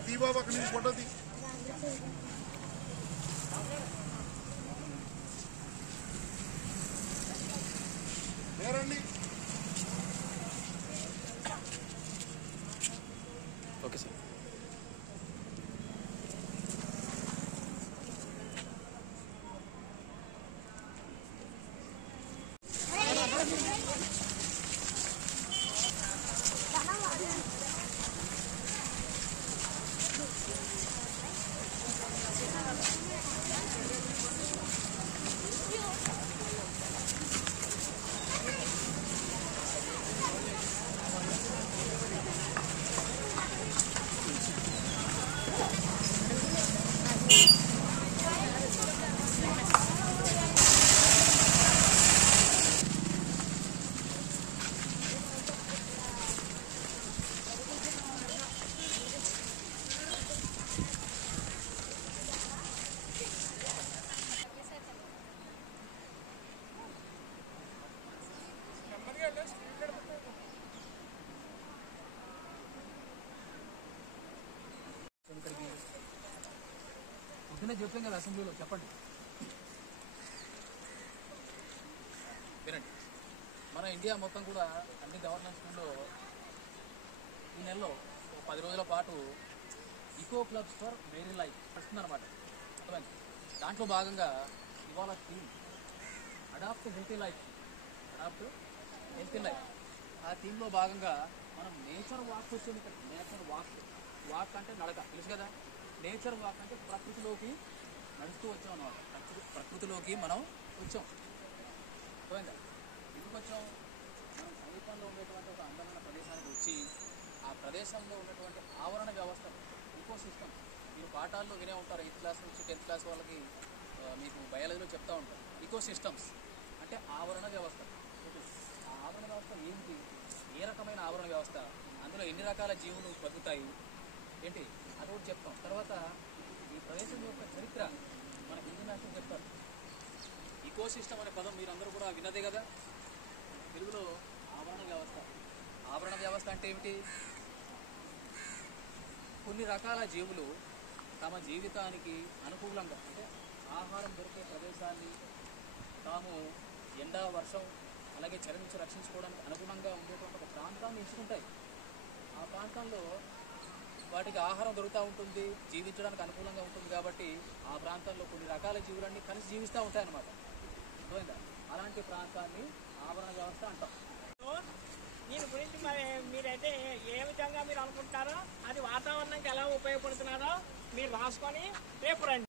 दी बाबा कहीं फोटो दी రండి okay sir పొద్దున్నే చెప్పాం కదా అసెంబ్లీలో చెప్పండి వినండి. మన ఇండియా మొత్తం కూడా అన్ని గవర్నమెంట్ స్కూల్లో ఈ నెలలో 10 రోజుల పాటు eco clubs for very life వస్తుందన్నమాట. అర్థమైంది. దాంట్లో భాగంగా ఇవాళ థీమ్ అడాప్ట్ హెల్తీ లైఫ్. ఆ థీమ్లో భాగంగా మనం నేచర్ వాక్ వచ్చింది. ఇక్కడ నేచర్ వాక్ అంటే నడక తెలుసు కదా. నేచర్ వాక్ అంటే ప్రకృతిలోకి నడుస్తూ వచ్చాం అన్నమాట. ప్రకృతిలోకి మనం వచ్చాం. అర్థమైందా? ఎందుకు వచ్చాం? మనం సమీపంలో ఉండేటువంటి ఒక అందమైన ప్రదేశానికి వచ్చి ఆ ప్రదేశంలో ఉన్నటువంటి ఆవరణ వ్యవస్థ ఈకో సిస్టమ్ మీరు పాఠాల్లో వినే ఉంటారు. 8th క్లాస్ నుంచి 10th క్లాస్ వాళ్ళకి మీకు బయాలజీలో చెప్తూ ఉంటారు. ఈకో సిస్టమ్స్ అంటే ఆవరణ వ్యవస్థ. ఆ ఆవరణ వ్యవస్థ ఏంటి? ఏ రకమైన ఆవరణ వ్యవస్థ? అందులో ఎన్ని రకాల జీవులు బతుకుతాయి ఏంటి అది కూడా చెప్తాం. తర్వాత ఈ ప్రదేశం యొక్క చరిత్ర మన హిందూ మ్యాథ్స్ చెప్తారు. ఈకో సిస్టమ్ అనే పదం మీరందరూ కూడా విన్నదే కదా. తెలుగులో ఆవరణ వ్యవస్థ. ఆవరణ వ్యవస్థ అంటే ఏమిటి? కొన్ని రకాల జీవులు తమ జీవితానికి అనుకూలంగా అంటే ఆహారం దొరికే ప్రదేశాన్ని తాము ఎండ వర్షం అలాగే చలి నుంచి రక్షించుకోవడానికి అనుగుణంగా ఉండేటువంటి ఒక ప్రాంతాన్ని ఎంచుకుంటాయి. ఆ ప్రాంతంలో వాటికి ఆహారం దొరుకుతూ ఉంటుంది, జీవించడానికి అనుకూలంగా ఉంటుంది. కాబట్టి ఆ ప్రాంతంలో కొన్ని రకాల జీవులన్నీ కలిసి జీవిస్తూ ఉంటాయి అన్నమాట. అర్థమైందా? అలాంటి ప్రాంతాన్ని ఆవరణ వ్యవస్థ అంటాం. దీని గురించి మరి మీరైతే ఏ విధంగా మీరు అనుకుంటారో అది వాతావరణానికి ఎలా ఉపయోగపడుతున్నారో మీరు రాసుకొని రేపు రండి.